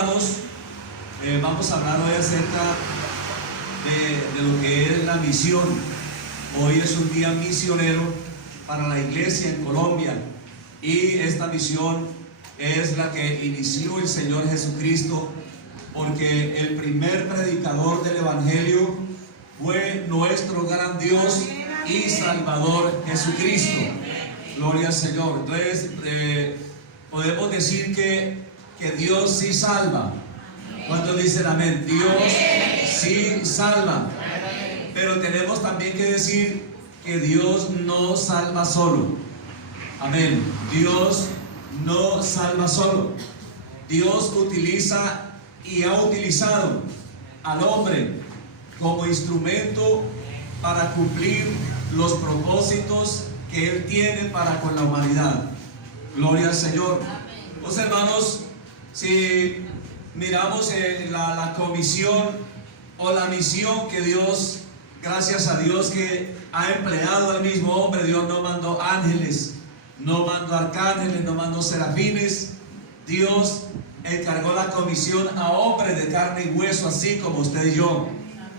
hermanos, vamos a hablar hoy acerca de lo que es la misión. Hoy es un día misionero para la iglesia en Colombia, y esta misión es la que inició el Señor Jesucristo, porque el primer predicador del Evangelio fue nuestro gran Dios y Salvador Jesucristo. Gloria al Señor. Entonces podemos decir que Dios sí salva. ¿Cuántos dicen amén? Dios sí salva. Pero tenemos también que decir que Dios no salva solo. Amén. Dios no salva solo. Dios utiliza y ha utilizado al hombre como instrumento para cumplir los propósitos que Él tiene para con la humanidad. Gloria al Señor. Pues hermanos, si miramos la comisión o la misión que Dios, gracias a Dios que ha empleado al mismo hombre, Dios no mandó ángeles, no mandó arcángeles, no mandó serafines. Dios encargó la comisión a hombres de carne y hueso, así como usted y yo,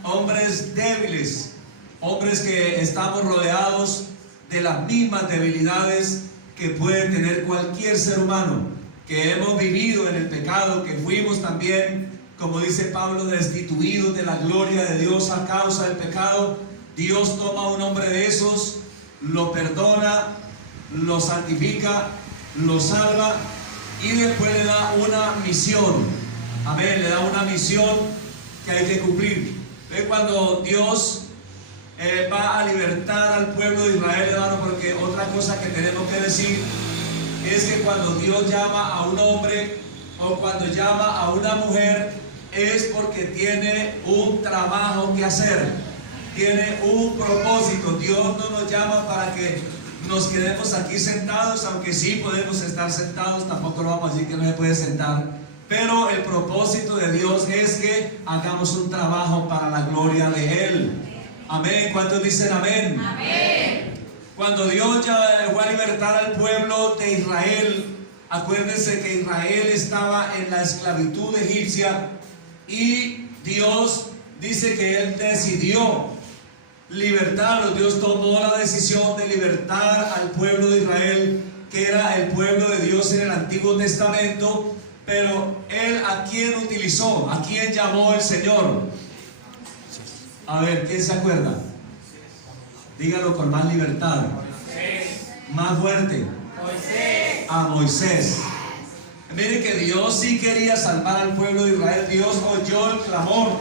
hombres débiles, hombres que estamos rodeados de las mismas debilidades que puede tener cualquier ser humano, que hemos vivido en el pecado, que fuimos también, como dice Pablo, destituidos de la gloria de Dios a causa del pecado. Dios toma a un hombre de esos, lo perdona, lo santifica, lo salva y después le da una misión. Amén, le da una misión que hay que cumplir. Es cuando Dios va a libertar al pueblo de Israel, hermano, porque otra cosa que tenemos que decir es que cuando Dios llama a un hombre o cuando llama a una mujer es porque tiene un trabajo que hacer, tiene un propósito. Dios no nos llama para que nos quedemos aquí sentados, aunque sí podemos estar sentados, tampoco lo vamos a decir que no se puede sentar, pero el propósito de Dios es que hagamos un trabajo para la gloria de Él. Amén. ¿Cuántos dicen amén? Amén. Cuando Dios ya fue a libertar al pueblo de Israel, acuérdense que Israel estaba en la esclavitud egipcia y Dios dice que Él decidió libertarlos. Dios tomó la decisión de libertar al pueblo de Israel, que era el pueblo de Dios en el Antiguo Testamento. Pero Él, ¿a quién utilizó? ¿A quién llamó el Señor? A ver, ¿quién se acuerda? Dígalo con más libertad. Más fuerte. A Moisés. Miren que Dios sí quería salvar al pueblo de Israel. Dios oyó el clamor.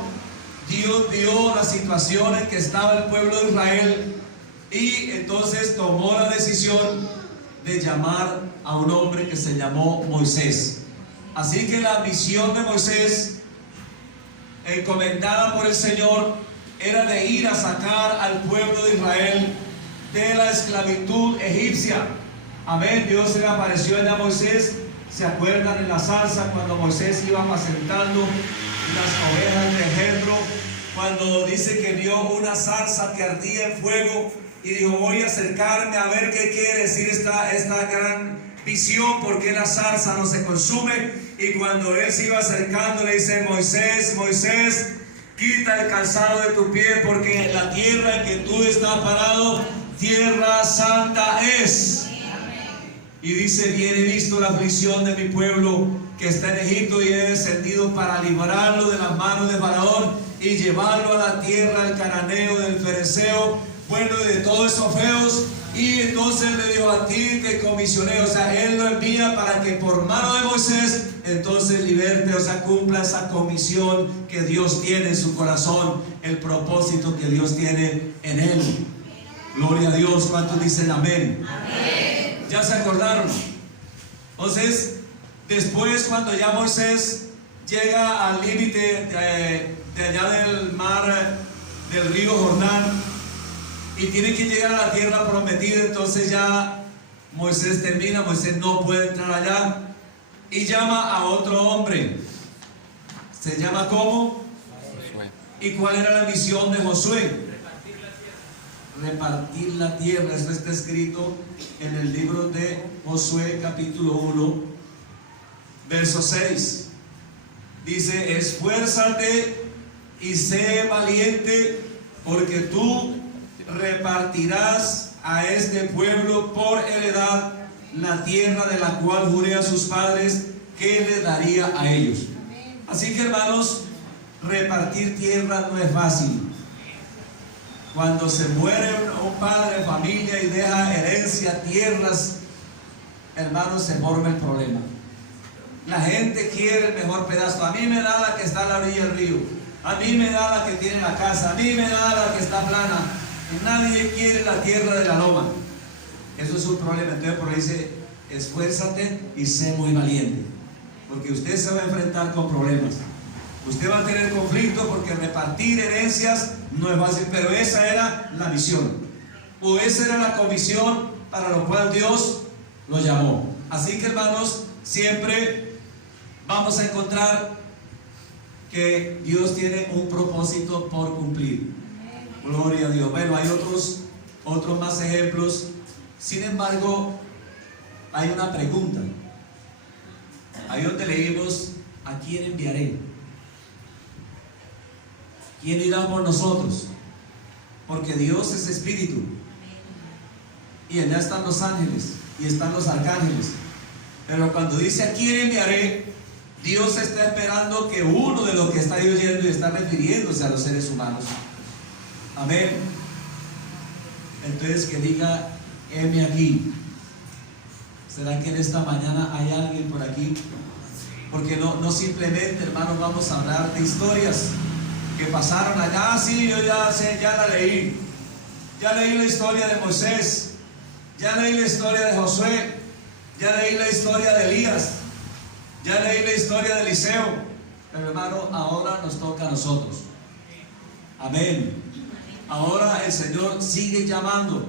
Dios vio la situación en que estaba el pueblo de Israel y entonces tomó la decisión de llamar a un hombre que se llamó Moisés. Así que la misión de Moisés, encomendada por el Señor, era de ir a sacar al pueblo de Israel de la esclavitud egipcia. Amén. Dios se le apareció a Moisés. ¿Se acuerdan en la zarza cuando Moisés iba apacentando las ovejas de Jethro? Cuando dice que vio una zarza que ardía en fuego y dijo: voy a acercarme a ver qué quiere decir esta gran visión, porque la zarza no se consume. Y cuando él se iba acercando le dice: Moisés, Moisés, quita el calzado de tu pie, porque la tierra en que tú estás parado, tierra santa es. Y dice: bien he visto la aflicción de mi pueblo que está en Egipto, y he descendido para librarlo de las manos de Faraón y llevarlo a la tierra del cananeo, del fereceo, bueno, y de todos esos feos. Y entonces le dijo: a ti te comisioné. O sea, Él lo envía para que por mano de Moisés entonces liberte, o sea, cumpla esa comisión que Dios tiene en su corazón, el propósito que Dios tiene en Él. Gloria a Dios. ¿Cuántos dicen amén? Amén. ¿Ya se acordaron? Entonces, después, cuando ya Moisés llega al límite de allá del mar, del río Jordán, y tiene que llegar a la tierra prometida, entonces ya Moisés termina. Moisés no puede entrar allá y llama a otro hombre. ¿Se llama cómo? Josué. ¿Y cuál era la misión de Josué? Repartir la tierra. Esto está escrito en el libro de Josué capítulo 1 verso 6. dice: esfuérzate y sé valiente, porque tú repartirás a este pueblo por heredad la tierra de la cual juré a sus padres que le daría a ellos. Así que, hermanos, repartir tierra no es fácil. Cuando se muere un padre de familia y deja herencia, tierras, hermanos, se forma el problema. La gente quiere el mejor pedazo. A mí me da la que está a la orilla del río, a mí me da la que tiene la casa, a mí me da la que está plana. Nadie quiere la tierra de la loma. Eso es un problema. Entonces por ahí dice: esfuérzate y sé muy valiente, porque usted se va a enfrentar con problemas. Usted va a tener conflicto, porque repartir herencias no es fácil. Pero esa era la misión, o esa era la comisión para lo cual Dios lo llamó. Así que, hermanos, siempre vamos a encontrar que Dios tiene un propósito por cumplir. Gloria a Dios. Bueno, hay otros más ejemplos. Sin embargo, hay una pregunta. Ahí donde leímos: ¿a quién enviaré? ¿Quién irá por nosotros? Porque Dios es espíritu, y allá están los ángeles y están los arcángeles. Pero cuando dice: ¿a quién enviaré?, Dios está esperando que uno de los que está oyendo y está refiriéndose a los seres humanos. Amén. Entonces, que diga: heme aquí. ¿Será que en esta mañana hay alguien por aquí? Porque no simplemente, hermanos, vamos a hablar de historias que pasaron allá. Sí, yo ya sé, ya la leí. Ya leí la historia de Moisés, ya leí la historia de Josué, ya leí la historia de Elías, ya leí la historia de Eliseo. Pero, hermano, ahora nos toca a nosotros. Amén. Ahora el Señor sigue llamando.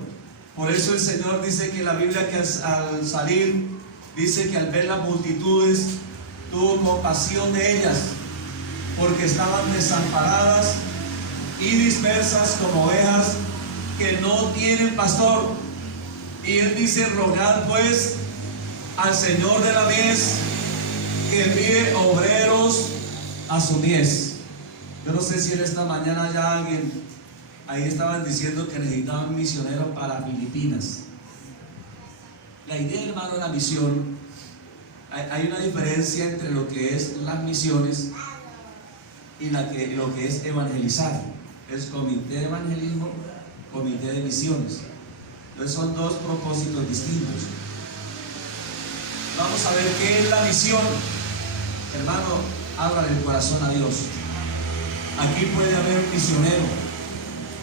Por eso el Señor dice que en la Biblia que al salir, dice que al ver las multitudes tuvo compasión de ellas, porque estaban desamparadas y dispersas como ovejas que no tienen pastor. Y Él dice: rogad pues al Señor de la mies que envíe obreros a su mies. Yo no sé si en esta mañana ya alguien, ahí estaban diciendo que necesitaban misioneros para Filipinas. La idea, hermano, de la misión, hay una diferencia entre lo que es las misiones y lo que es evangelizar. Es comité de evangelismo, comité de misiones. Entonces son dos propósitos distintos. Vamos a ver qué es la misión. Hermano, ábrale el corazón a Dios. Aquí puede haber un misionero.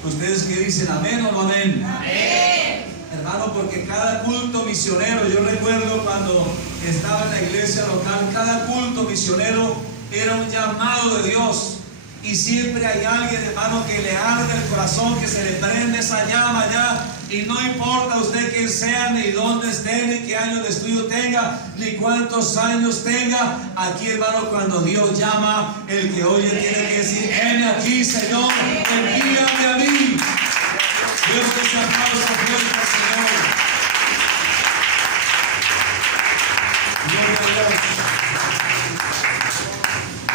¿Ustedes qué dicen? ¿Amén o no amén? Amén. Hermano, porque cada culto misionero, yo recuerdo cuando estaba en la iglesia local, cada culto misionero era un llamado de Dios. Y siempre hay alguien, hermano, que le arde el corazón, que se le prende esa llama allá. Y no importa usted quién sea, ni dónde esté, ni qué año de estudio tenga, ni cuántos años tenga. Aquí, hermano, cuando Dios llama, el que oye tiene que decir: heme aquí, Señor, envíame a mí. Dios te sea aplauso fuerte al Señor. Gloria a Dios.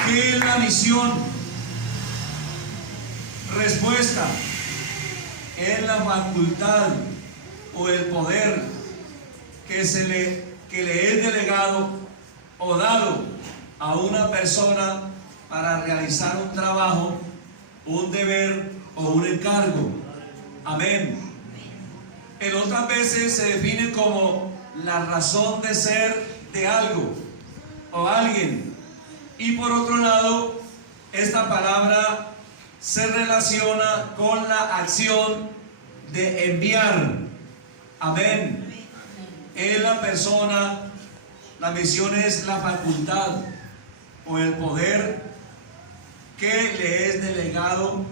¿Qué es la misión? Respuesta: es la facultad o el poder que le es delegado o dado a una persona para realizar un trabajo, un deber o un encargo. Amén. En otras veces se define como la razón de ser de algo o alguien. Y por otro lado, esta palabra se relaciona con la acción de enviar. Amén. Es la persona, la misión es la facultad o el poder que le es delegado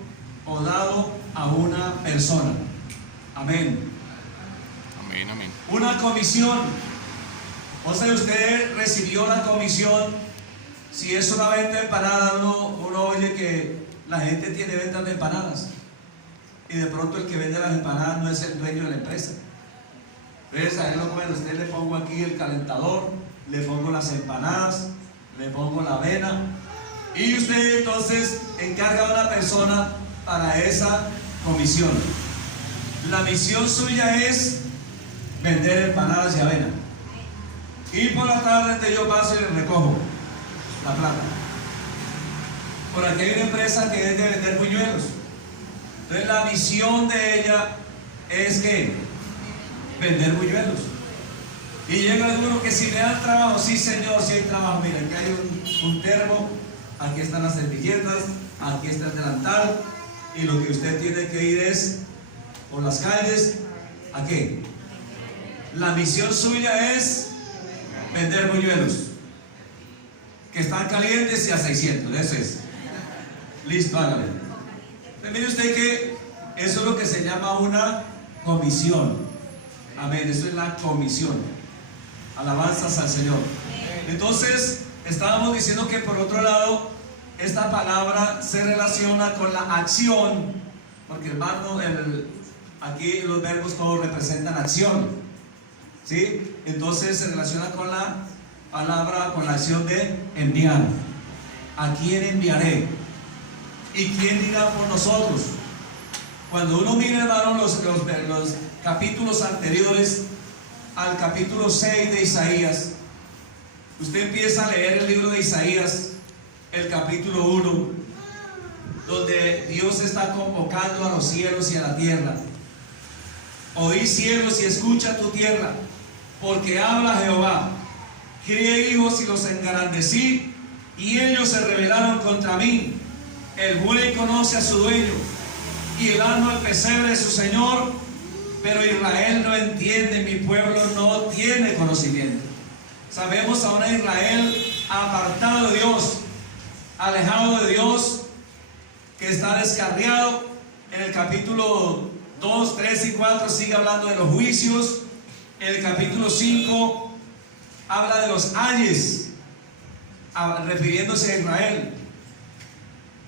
o dado a una persona. Amén. Amén, amén. Una comisión. O sea, usted recibió la comisión. Si es una venta de empanadas, uno oye que la gente tiene ventas de empanadas, y de pronto el que vende las empanadas no es el dueño de la empresa. Entonces a él lo bueno, usted le pongo aquí el calentador, le pongo las empanadas, le pongo la avena, Y usted entonces encarga a una persona para esa comisión. La misión suya es vender empanadas y avena. Y por la tarde yo paso y le recojo la plata. Por aquí hay una empresa que es de vender buñuelos. Entonces la misión de ella es que vender buñuelos. Y llega alguno que si me dan trabajo, sí señor, sí hay trabajo. Mira, aquí hay un termo, aquí están las servilletas, aquí está el delantal. Y lo que usted tiene que ir es por las calles. ¿A qué? La misión suya es vender buñuelos que están calientes y a 600, eso es. Listo, hágale. Pues mire usted que eso es lo que se llama una comisión. Amén, eso es la comisión. Alabanzas al Señor. Entonces, estábamos diciendo que por otro lado, esta palabra se relaciona con la acción, porque hermano, aquí los verbos todos representan acción, ¿sí? Entonces se relaciona con la palabra, con la acción de enviar. ¿A quién enviaré? ¿Y quién irá por nosotros? Cuando uno mira, hermano, los capítulos anteriores al capítulo 6 de Isaías, usted empieza a leer el libro de Isaías, el capítulo 1, donde Dios está convocando a los cielos y a la tierra. Oí cielos y escucha tu tierra, porque habla Jehová. Crié hijos y los engrandecí, y ellos se rebelaron contra mí. El buey conoce a su dueño, y el asno al pesebre de su señor, pero Israel no entiende, mi pueblo no tiene conocimiento. Sabemos a un Israel apartado de Dios, alejado de Dios, que está descarriado. En el capítulo 2, 3 y 4 sigue hablando de los juicios. En el capítulo 5 habla de los ayes, refiriéndose a Israel.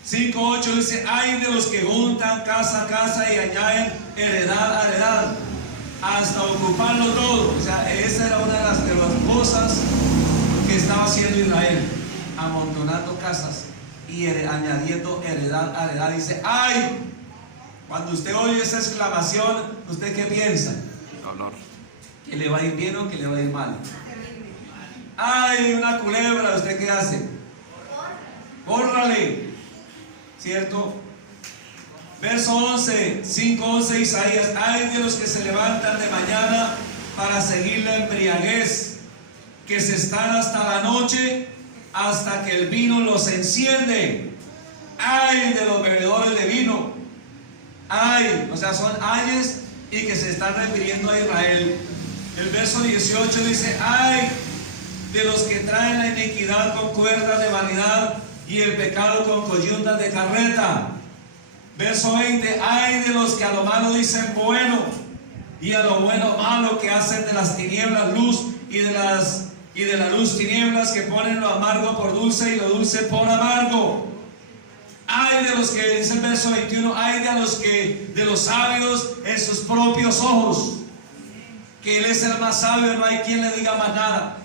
5:8 dice: ay de los que juntan casa a casa y añaden heredad a heredad, hasta ocuparlo todo. O sea, esa era una de las cosas que estaba haciendo Israel, amontonando casas y añadiendo heredad a heredad. Dice: ay. Cuando usted oye esa exclamación, ¿usted qué piensa? Dolor. ¿Que le va a ir bien o que le va a ir mal? ¡Ay, una culebra! ¿Usted qué hace? ¡Córrale! ¿Cierto? Verso 11, 5:11 Isaías: ¡ay de los que se levantan de mañana para seguir la embriaguez, que se están hasta la noche, hasta que el vino los enciende! ¡Ay de los bebedores de vino! ¡Ay! O sea, son ayes y que se están refiriendo a Israel. El verso 18 dice: ¡ay de los que traen la iniquidad con cuerdas de vanidad y el pecado con coyuntas de carreta! Verso 20: ¡ay de los que a lo malo dicen bueno y a lo bueno malo, que hacen de las tinieblas luz y de la luz tinieblas, que ponen lo amargo por dulce y lo dulce por amargo! Ay de los que, dice el verso 21, ay de los sabios en sus propios ojos, que él es el más sabio, no hay quien le diga más nada.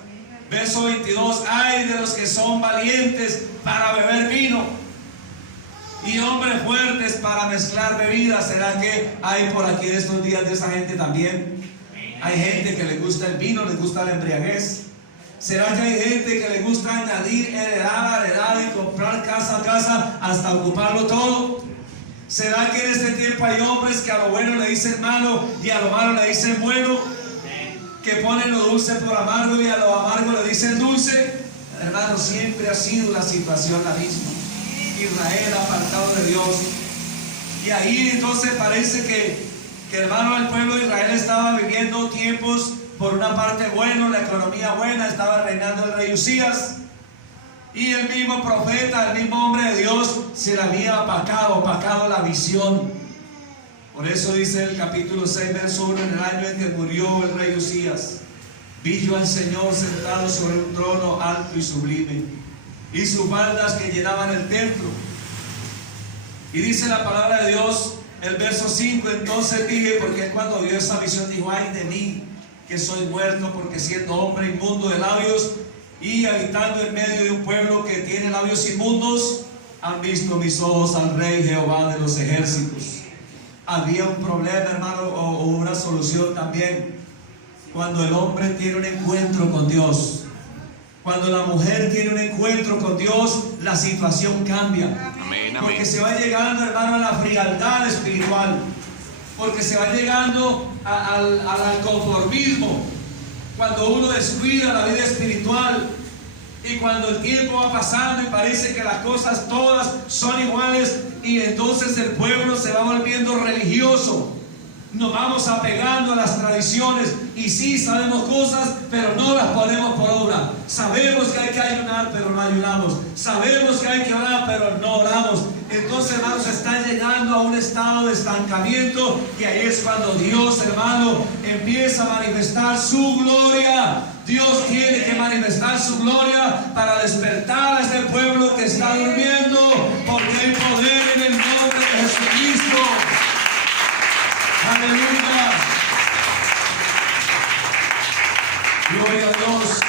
Verso 22, ay de los que son valientes para beber vino y hombres fuertes para mezclar bebidas. ¿Será que hay por aquí en estos días de esa gente también? Hay gente que le gusta el vino, le gusta la embriaguez. ¿Será que hay gente que le gusta añadir heredad a heredad y comprar casa a casa hasta ocuparlo todo? ¿Será que en este tiempo hay hombres que a lo bueno le dicen malo y a lo malo le dicen bueno? Que ponen lo dulce por amargo y a lo amargo le dicen dulce. Hermano, siempre ha sido la situación la misma. Israel apartado de Dios. Y ahí entonces parece que hermano, el pueblo de Israel estaba viviendo tiempos, por una parte bueno, la economía buena, estaba reinando el rey Usías, y el mismo profeta, el mismo hombre de Dios, se le había opacado la visión. Por eso dice el capítulo 6, verso 1: en el año en que murió el rey Usías, vi yo al Señor sentado sobre un trono alto y sublime, y sus faldas que llenaban el templo. Y dice la palabra de Dios, el verso 5: entonces dije, porque él cuando vio esa visión dijo: ay de mí, que soy muerto, porque siendo hombre inmundo de labios y habitando en medio de un pueblo que tiene labios inmundos, han visto mis ojos al Rey Jehová de los ejércitos. Había un problema, hermano, o una solución también. Cuando el hombre tiene un encuentro con Dios, cuando la mujer tiene un encuentro con Dios, la situación cambia. Amén, amén. Porque se va llegando, hermano, a la frialdad espiritual. Porque se va llegando al conformismo. Cuando uno descuida la vida espiritual, y cuando el tiempo va pasando y parece que las cosas todas son iguales, y entonces el pueblo se va volviendo religioso. Nos vamos apegando a las tradiciones, y sí sabemos cosas, pero no las ponemos por obra. Sabemos que hay que ayunar, pero no ayunamos. Sabemos que hay que orar, pero no oramos. Entonces, hermanos, se está llegando a un estado de estancamiento, y ahí es cuando Dios, hermano, empieza a manifestar su gloria. Dios tiene que manifestar su gloria para despertar a este pueblo que está durmiendo, porque hay poder en el nombre de Jesucristo. Aleluya. Gloria a Dios.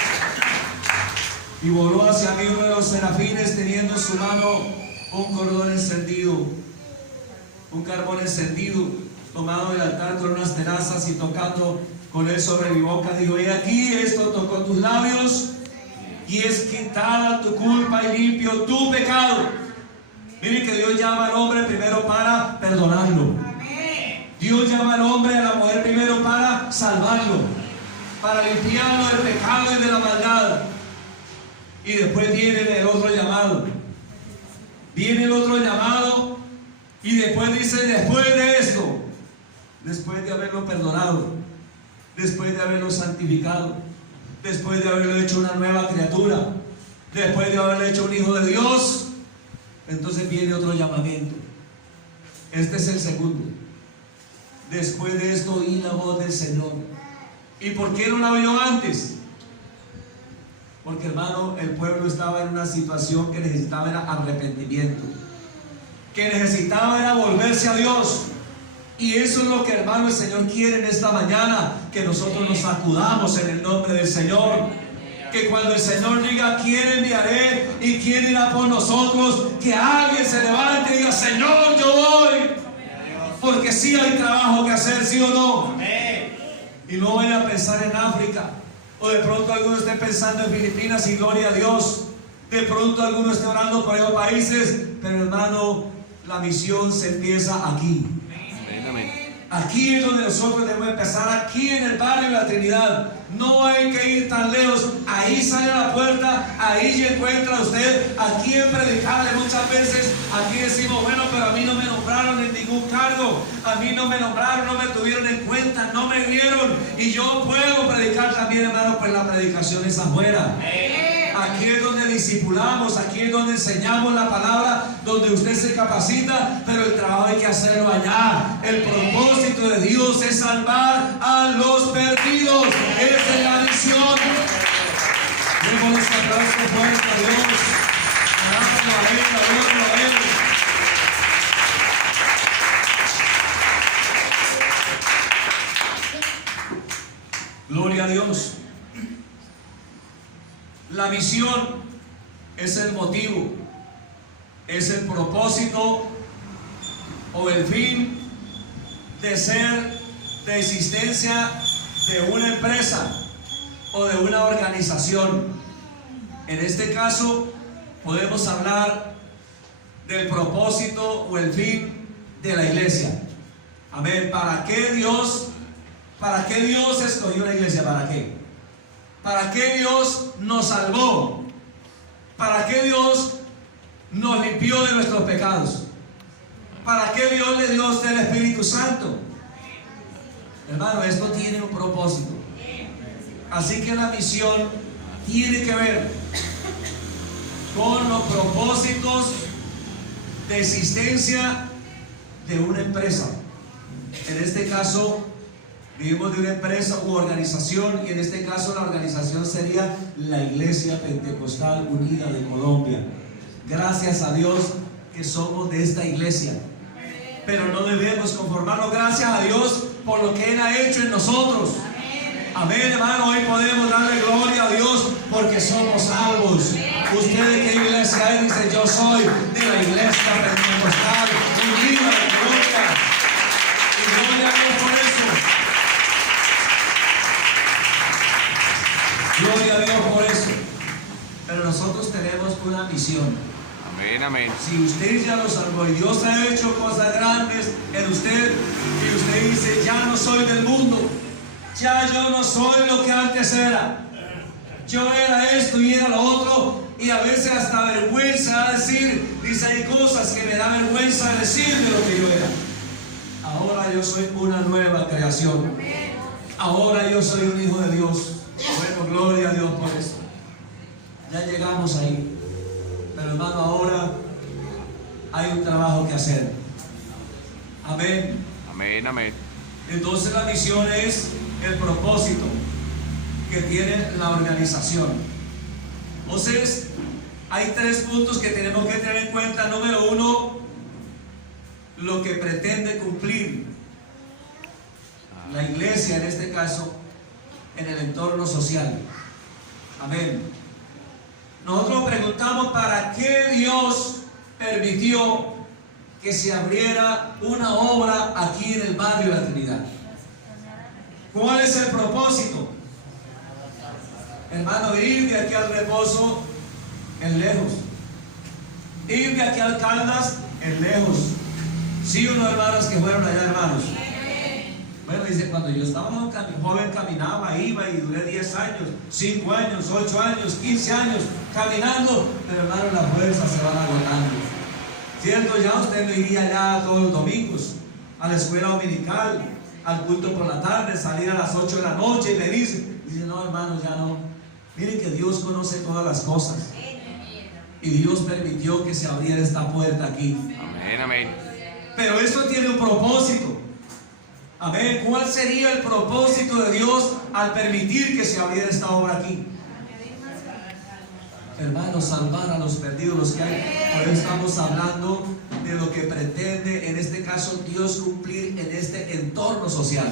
Y voló hacia mí uno de los serafines, teniendo en su mano un cordón encendido, un carbón encendido, tomado del altar con unas tenazas, y tocando con él sobre mi boca, dijo: he aquí, esto tocó tus labios, y es quitada tu culpa y limpio tu pecado. Miren que Dios llama al hombre primero para perdonarlo. Dios llama al hombre y a la mujer primero para salvarlo, para limpiarlo del pecado y de la maldad. Y después viene el otro llamado. Viene el otro llamado, y después dice: después de esto, después de haberlo perdonado, después de haberlo santificado, después de haberlo hecho una nueva criatura, después de haberlo hecho un hijo de Dios, entonces viene otro llamamiento. Este es el segundo. Después de esto oí la voz del Señor. ¿Y por qué no la oyó antes? Porque, hermano, el pueblo estaba en una situación que necesitaba era arrepentimiento, que necesitaba era volverse a Dios. Y eso es lo que, hermano, el Señor quiere en esta mañana, que nosotros nos sacudamos en el nombre del Señor. Que cuando el Señor diga: ¿quién enviaré y quién irá por nosotros?, que alguien se levante y diga: Señor, yo voy. Porque sí hay trabajo que hacer, ¿sí o no? Y no vaya a pensar en África, o de pronto alguno esté pensando en Filipinas, y gloria a Dios. De pronto alguno esté orando por esos países, pero, hermano, la misión se empieza aquí. Aquí es donde nosotros debemos empezar, aquí en el barrio de la Trinidad. No hay que ir tan lejos. Ahí sale a la puerta, ahí encuentra usted a quien predicarle. Muchas veces aquí decimos: bueno, pero a mí no me nombraron en ningún cargo, a mí no me nombraron, no me tuvieron en cuenta, no me vieron, y yo puedo predicar también, hermano. Pues la predicación es afuera. Aquí es donde discipulamos, aquí es donde enseñamos la palabra, donde usted se capacita, pero el trabajo hay que hacerlo allá. El propósito de Dios es salvar a los perdidos. Esa es la misión. Démosle este aplauso fuerte a Dios. Adámoslo a Él, adórenlo a Él. Gloria a Dios. La misión es el motivo, es el propósito o el fin de ser, de existencia de una empresa o de una organización. En este caso podemos hablar del propósito o el fin de la iglesia. Amén. ¿Para qué Dios escogió la iglesia? ¿Para qué? ¿Para qué Dios nos salvó? ¿Para qué Dios nos limpió de nuestros pecados? ¿Para qué Dios le dio a usted el Espíritu Santo? Hermano, esto tiene un propósito. Así que la misión tiene que ver con los propósitos de existencia de una empresa. En este caso, vivimos de una empresa u organización, y en este caso la organización sería la Iglesia Pentecostal Unida de Colombia. Gracias a Dios que somos de esta iglesia, pero no debemos conformarnos. Gracias a Dios por lo que Él ha hecho en nosotros. Amén, hermano. Hoy podemos darle gloria a Dios porque somos salvos. ¿Usted de qué iglesia es? Dice, yo soy de la iglesia pentecostal unida de gloria. Y gloria a Dios por eso. Gloria a Dios por eso. Pero nosotros tenemos una misión. Amén, amén. Si usted ya lo salvó y Dios ha hecho cosas grandes en usted, y usted dice, ya no soy del mundo, ya yo no soy lo que antes era, yo era esto y era lo otro, y a veces hasta vergüenza decir, dice, hay cosas que me da vergüenza decir de lo que yo era. Ahora yo soy una nueva creación. Ahora yo soy un hijo de Dios. Bueno, gloria a Dios por eso. Ya llegamos ahí. Pero hermano, ahora hay un trabajo que hacer. Amén. Amén, amén. Entonces la misión es el propósito que tiene la organización. Entonces hay 3 puntos que tenemos que tener en cuenta. Número 1, lo que pretende cumplir la iglesia, en este caso, en el entorno social. Amén. Nosotros preguntamos para qué Dios permitió que se abriera una obra aquí en el barrio de la Trinidad. ¿Cuál es el propósito? Hermano, ir de aquí al Reposo es lejos. Ir de aquí al Caldas es lejos. Sí o no, hermanos, que fueron allá, hermanos. Bueno, dice, cuando yo estaba joven caminaba, iba y duré 10 años, 5 años, 8 años, 15 años caminando, pero hermano, las fuerzas se van agotando. ¿Cierto? Ya usted no iría ya todos los domingos a la escuela dominical, al culto por la tarde, salir a las 8 de la noche y le dice, no, hermano, ya no. Miren que Dios conoce todas las cosas. Y Dios permitió que se abriera esta puerta aquí. Amén, amén. Pero esto tiene un propósito. Amén. ¿Cuál sería el propósito de Dios al permitir que se abriera esta obra aquí? Hermanos, salvar a los perdidos, los que hay. Hoy estamos hablando de lo que pretende, en este caso, Dios cumplir en este entorno social.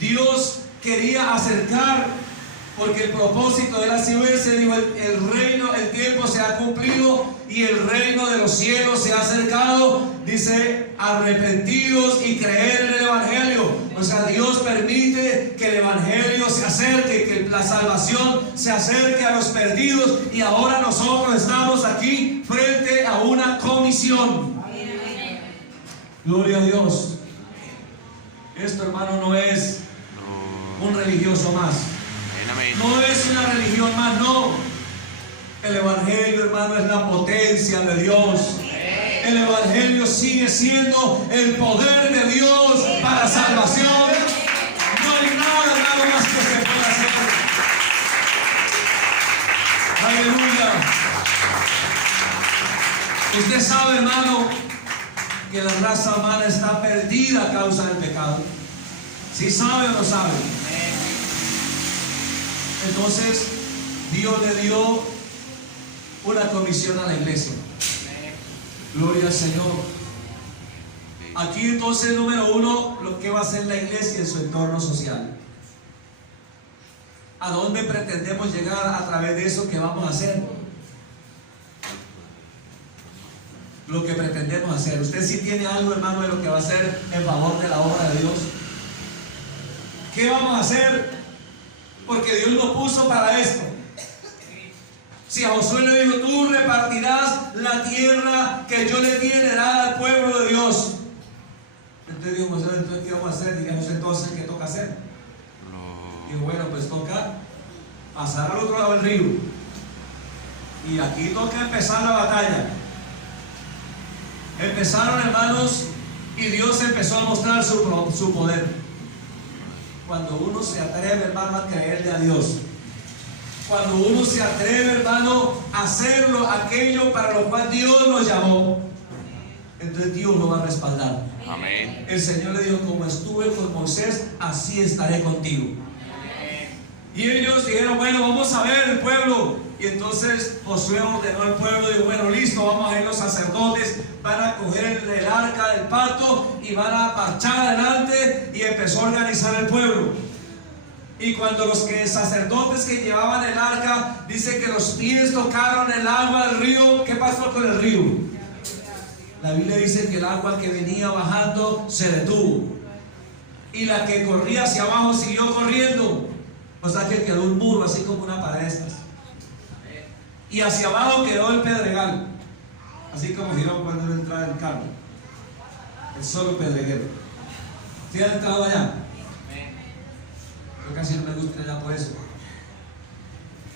Dios quería acercar, porque el propósito de la ciudad, dijo, el reino, el tiempo se ha cumplido y el reino de los cielos se ha acercado. Dice, arrepentidos y creer en el evangelio. O sea, Dios permite que el evangelio se acerque, que la salvación se acerque a los perdidos, y ahora nosotros estamos aquí frente a una comisión. Gloria a Dios. Esto, hermano, no es un religioso más. No es una religión más, no. El evangelio, hermano, es la potencia de Dios. El evangelio sigue siendo el poder de Dios para salvación. No hay nada, nada más que se pueda hacer. Aleluya. Usted sabe, hermano, que la raza humana está perdida a causa del pecado. ¿Sí sabe o no sabe? Entonces Dios le dio una comisión a la iglesia. Gloria al Señor. Aquí entonces, número 1, lo que va a hacer la iglesia en su entorno social. ¿A dónde pretendemos llegar a través de eso que vamos a hacer? Lo que pretendemos hacer. ¿Usted sí tiene algo, hermano, de lo que va a hacer en favor de la obra de Dios? ¿Qué vamos a hacer? Porque Dios nos puso para esto. Si a Josué le dijo, tú repartirás la tierra que yo le di en heredad al pueblo de Dios. Entonces dijo Josué, entonces ¿qué vamos a hacer? Digamos entonces, ¿qué toca hacer? Dijo, bueno, pues toca pasar al otro lado del río. Y aquí toca empezar la batalla. Empezaron, hermanos, y Dios empezó a mostrar su poder. Cuando uno se atreve, hermano, a creerle a Dios, cuando uno se atreve, hermano, a hacerlo, aquello para lo cual Dios nos llamó, entonces Dios lo va a respaldar. Amén. El Señor le dijo, como estuve con Moisés, así estaré contigo. Y ellos dijeron, bueno, vamos a ver el pueblo. Y entonces Josué ordenó al pueblo y dijo, bueno, listo, vamos a ir los sacerdotes, van a coger el arca del pacto y van a marchar adelante, y empezó a organizar el pueblo. Y cuando los sacerdotes que llevaban el arca, dice que los pies tocaron el agua del río, ¿qué pasó con el río? La Biblia dice que el agua que venía bajando se detuvo. Y la que corría hacia abajo siguió corriendo. O sea que quedó un muro, así como una pared de estas. Y hacia abajo quedó el pedregal. Así como giró cuando uno entraba en el carro. El solo pedreguero. ¿Sí han entrado allá? Yo casi no me gusta allá por eso.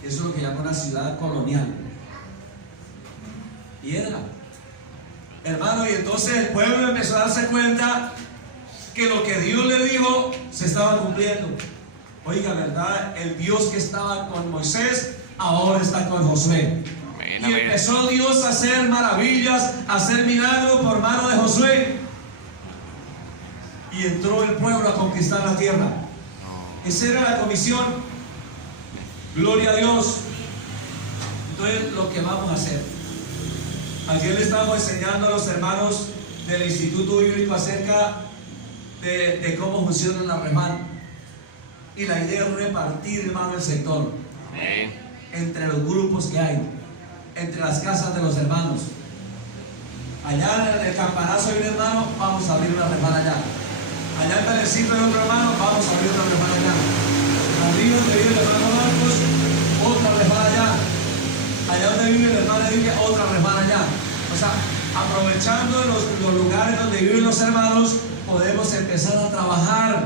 Eso es lo que llaman una ciudad colonial. Piedra. Hermano, y entonces el pueblo empezó a darse cuenta que lo que Dios le dijo se estaba cumpliendo. Oiga, ¿verdad? El Dios que estaba con Moisés ahora está con Josué. Amén, Y amén. empezó Dios a hacer maravillas, a hacer milagros por mano de Josué. Y entró el pueblo a conquistar la tierra. Esa era la comisión. Gloria a Dios. Entonces, lo que vamos a hacer. Ayer le estábamos enseñando a los hermanos del Instituto Bíblico acerca de cómo funciona la remana. Y la idea es repartir, hermano, el sector. Amén. Entre los grupos que hay, entre las casas de los hermanos. Allá en el campanazo hay un hermano, vamos a abrir una remana allá. Allá en Belecito hay otro hermano, vamos a abrir una remana allá. Arriba donde vive el hermano Marcos, otra remana allá. Allá donde vive el hermano Lidia, otra remana allá. O sea, aprovechando los lugares donde viven los hermanos, podemos empezar a trabajar.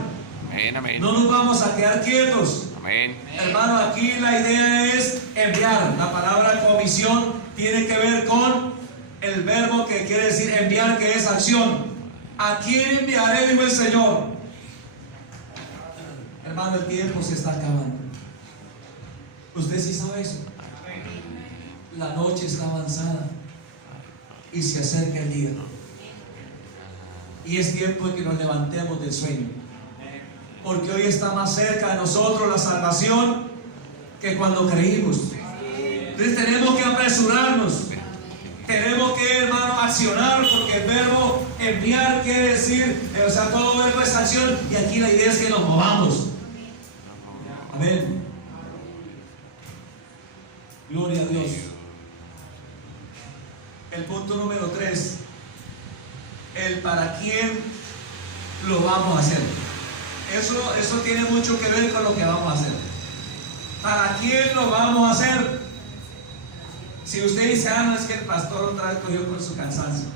Amén, amén. No nos vamos a quedar quietos. Amén. Hermano, aquí la idea es enviar. La palabra comisión tiene que ver con el verbo que quiere decir enviar, que es acción. ¿A quién enviaré? Dijo el Señor. Hermano, el tiempo se está acabando. ¿Usted sí sabe eso? La noche está avanzada y se acerca el día. Y es tiempo de que nos levantemos del sueño. Porque hoy está más cerca de nosotros la salvación que cuando creímos. Entonces tenemos que apresurarnos. Tenemos que, hermano, accionar, porque el verbo enviar quiere decir, o sea, todo verbo es acción, y aquí la idea es que nos movamos. Amén. Gloria a Dios. El punto número 3, el para quién lo vamos a hacer. Eso tiene mucho que ver con lo que vamos a hacer. ¿Para quién lo vamos a hacer? Si usted dice, no, es que el pastor otra vez cogió con su cansancio.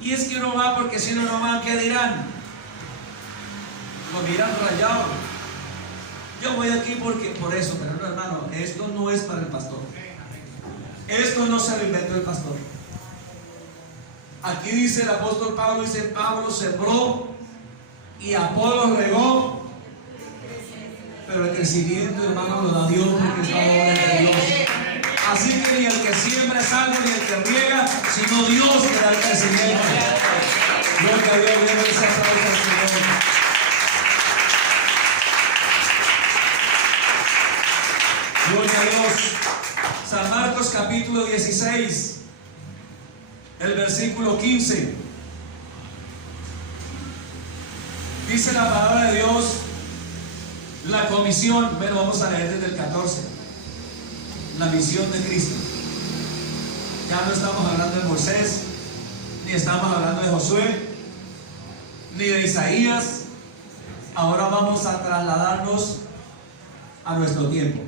Y es que uno va porque si uno no va, ¿qué dirán? Lo miran rayado. Yo voy aquí porque por eso, pero no, hermano, esto no es para el pastor. Esto no se lo inventó el pastor. Aquí dice el apóstol Pablo, dice, Pablo sembró y Apolo regó, pero el crecimiento, hermano, lo da Dios, porque es la obra de Dios. Así que ni el que siembra es algo, ni el que riega, sino Dios que da el crecimiento. Gloria a Dios, bienvenido sea al Señor. Gloria a Dios. San Marcos capítulo 16, el versículo 15. Dice la palabra de Dios, la comisión, bueno, vamos a leer desde el 14. La misión de Cristo. Ya no estamos hablando de Moisés, ni estamos hablando de Josué, ni de Isaías. Ahora vamos a trasladarnos a nuestro tiempo.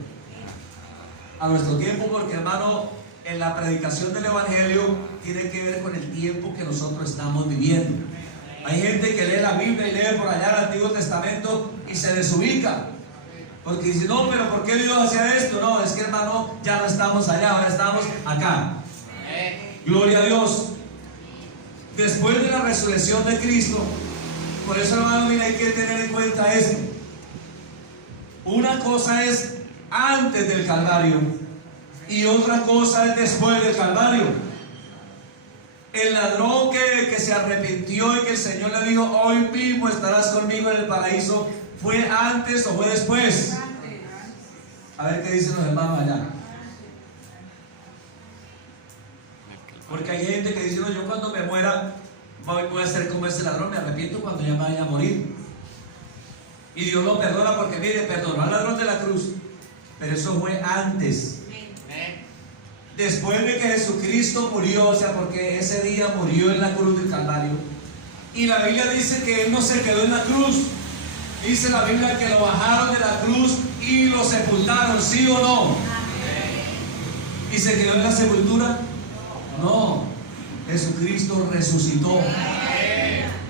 A nuestro tiempo, porque, hermano, en la predicación del Evangelio tiene que ver con el tiempo que nosotros estamos viviendo. Hay gente que lee la Biblia y lee por allá el Antiguo Testamento y se desubica. Porque dice, no, pero ¿por qué Dios hacía esto? No, es que, hermano, ya no estamos allá, ahora estamos acá. Gloria a Dios. Después de la resurrección de Cristo, por eso, hermano, mira, hay que tener en cuenta esto. Una cosa es antes del Calvario y otra cosa es después del Calvario. El ladrón que se arrepintió y que el Señor le dijo, hoy mismo estarás conmigo en el paraíso, ¿fue antes o fue después? A ver qué dicen los hermanos allá. Porque hay gente que dice, no, yo cuando me muera voy a ser como ese ladrón, me arrepiento cuando ya me vaya a morir. Y Dios lo perdona porque, mire, perdonó al ladrón de la cruz. Pero eso fue antes. Después de que Jesucristo murió, o sea, porque ese día murió en la cruz del Calvario. Y la Biblia dice que Él no se quedó en la cruz. Dice la Biblia que lo bajaron de la cruz y lo sepultaron, ¿sí o no? ¿Y se quedó en la sepultura? No. Jesucristo resucitó.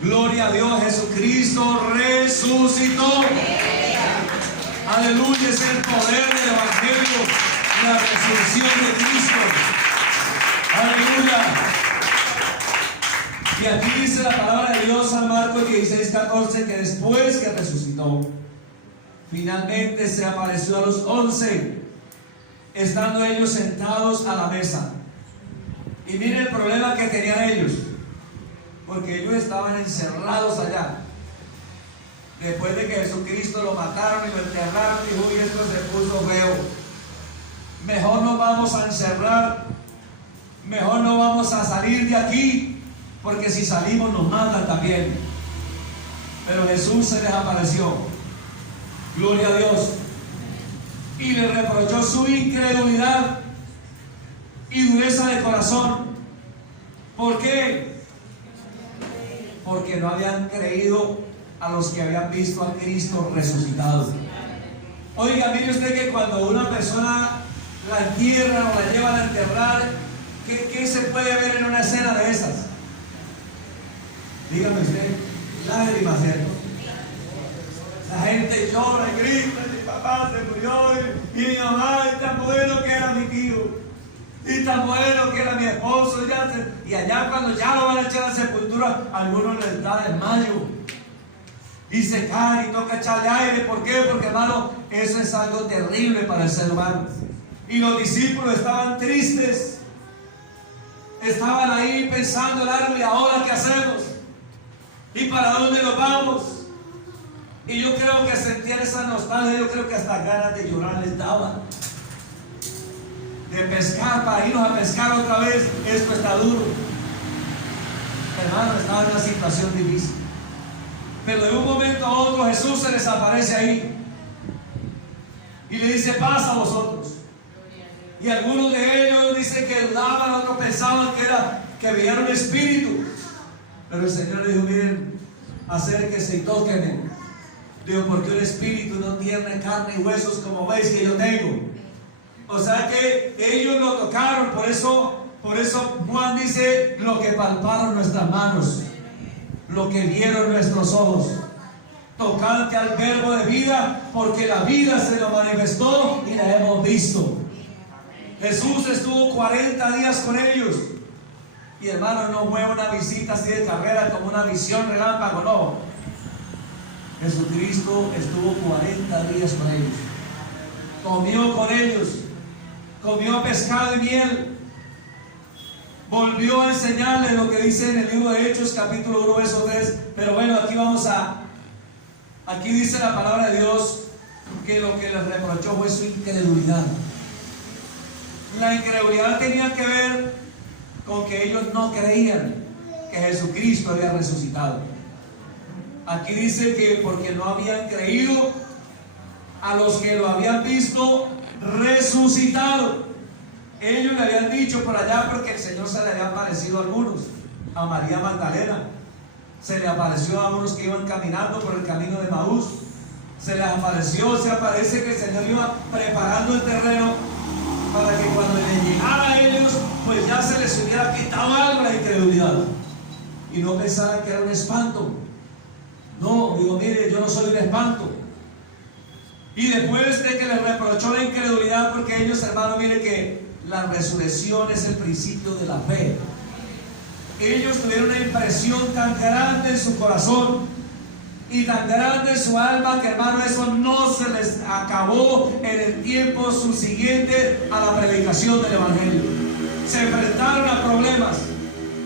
Gloria a Dios, Jesucristo resucitó. Aleluya, es el poder del Evangelio, la resurrección de Cristo. Aleluya. Y aquí dice la palabra de Dios en Marcos 16:14 que después que resucitó, finalmente se apareció a los 11, estando ellos sentados a la mesa. Y miren el problema que tenían ellos, porque ellos estaban encerrados allá. Después de que Jesucristo lo mataron y lo enterraron, dijo: y esto se puso feo. Mejor nos vamos a encerrar, mejor no vamos a salir de aquí, porque si salimos nos matan también. Pero Jesús se les apareció. Gloria a Dios. Y le reprochó su incredulidad y dureza de corazón. ¿Por qué? Porque no habían creído a los que habían visto a Cristo resucitado. Oiga, mire usted que cuando una persona la entierran o la llevan a enterrar, ¿qué se puede ver en una escena de esas? Dígame usted, lágrimas, ¿cierto? La gente llora y grita: mi papá se murió, y mi mamá, y tan bueno que era mi tío, y tan bueno que era mi esposo. Y allá cuando ya lo van a echar a la sepultura, a algunos les da desmayo y se cae y toca echarle aire. ¿Por qué? Porque, hermano, eso es algo terrible para el ser humano. Y los discípulos estaban tristes, estaban ahí pensando: ¿y ahora qué hacemos? ¿Y para dónde nos vamos? Y yo creo que sentían esa nostalgia. Yo creo que hasta ganas de llorar les daban, de pescar, para irnos a pescar otra vez. Esto está duro, hermano. Estaban en una situación difícil. Pero de un momento a otro Jesús se les aparece ahí y le dice: pasa a vosotros. Y algunos de ellos dicen que dudaban, otros pensaban que veían un espíritu. Pero el Señor le dijo: miren, acérquense y tóquenme. Digo: porque un espíritu no tiene carne y huesos como veis que yo tengo. O sea que ellos lo tocaron. Por eso Juan dice: lo que palparon nuestras manos, lo que vieron nuestros ojos, tocante al verbo de vida, porque la vida se lo manifestó y la hemos visto. Jesús estuvo 40 días con ellos. Y, hermano, no fue una visita así de carrera, como una visión relámpago, no. Jesucristo estuvo 40 días con ellos, comió con ellos, comió pescado y miel, volvió a enseñarles lo que dice en el libro de Hechos, capítulo 1, verso 3. Pero bueno, aquí dice la palabra de Dios que lo que les reprochó fue su incredulidad. La incredulidad tenía que ver con que ellos no creían que Jesucristo había resucitado. Aquí dice que porque no habían creído a los que lo habían visto resucitado. Ellos le habían dicho por allá, porque el Señor se le había aparecido a algunos, a María Magdalena, se le apareció a unos que iban caminando por el camino de Maús, se les apareció, se aparece que el Señor iba preparando el terreno para que cuando le llegara a ellos, pues ya se les hubiera quitado algo la incredulidad y no pensaran que era un espanto. No, digo, mire, yo no soy un espanto. Y después de que les reprochó la incredulidad, porque ellos, hermano, mire que la resurrección es el principio de la fe. Ellos tuvieron una impresión tan grande en su corazón y tan grande en su alma que, hermano, eso no se les acabó en el tiempo subsiguiente a la predicación del Evangelio. Se enfrentaron a problemas,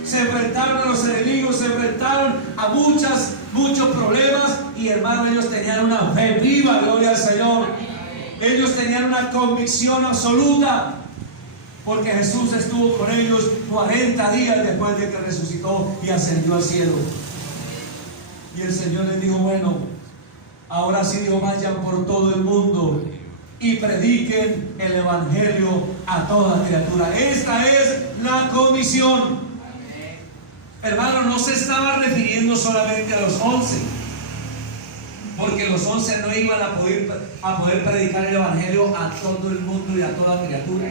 se enfrentaron a los enemigos, se enfrentaron a muchos problemas, y, hermano, ellos tenían una fe viva, gloria al Señor. Ellos tenían una convicción absoluta, porque Jesús estuvo con ellos 40 días después de que resucitó y ascendió al cielo. Y el Señor les dijo: bueno, Ahora sí, Dios, vayan por todo el mundo y prediquen el evangelio a toda criatura. Esta es la comisión. Hermano, no se estaba refiriendo solamente a los 11, porque los 11 no iban a poder predicar el evangelio a todo el mundo y a toda criatura.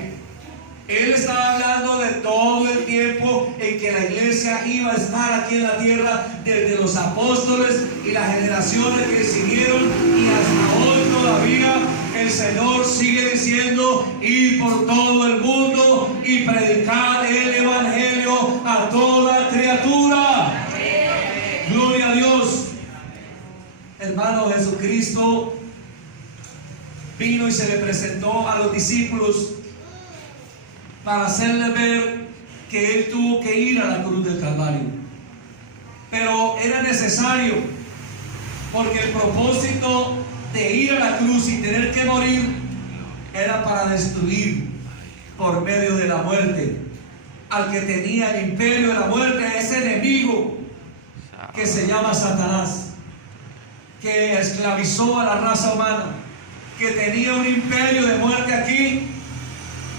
Él estaba hablando de todo el tiempo en que la iglesia iba a estar aquí en la tierra, desde los apóstoles y las generaciones que siguieron, y hasta hoy todavía el Señor sigue diciendo: ir por todo el mundo y predicar el evangelio a toda criatura. Gloria a Dios. Hermano, Jesucristo vino y se le presentó a los discípulos para hacerle ver que Él tuvo que ir a la cruz del Calvario. Pero era necesario, porque el propósito de ir a la cruz y tener que morir era para destruir por medio de la muerte al que tenía el imperio de la muerte, a ese enemigo que se llama Satanás, que esclavizó a la raza humana, que tenía un imperio de muerte aquí.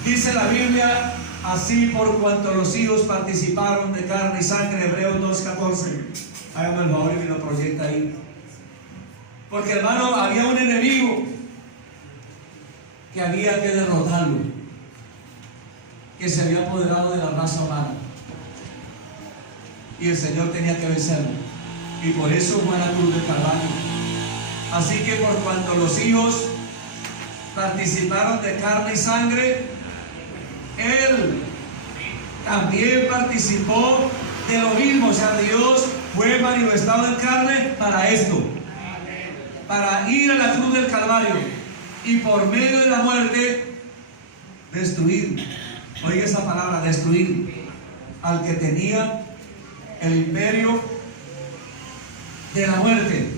Dice la Biblia: así por cuanto los hijos participaron de carne y sangre. Hebreos 2:14. Hágame el favor y me lo proyecta ahí. Porque, hermano, había un enemigo que había que derrotarlo, que se había apoderado de la raza humana, y el Señor tenía que vencerlo, y por eso fue a la cruz del Calvario. Así que por cuanto los hijos participaron de carne y sangre, Él también participó de lo mismo. O sea, Dios fue manifestado en carne para esto, para ir a la cruz del Calvario y por medio de la muerte destruir. Oiga esa palabra, destruir al que tenía el imperio de la muerte.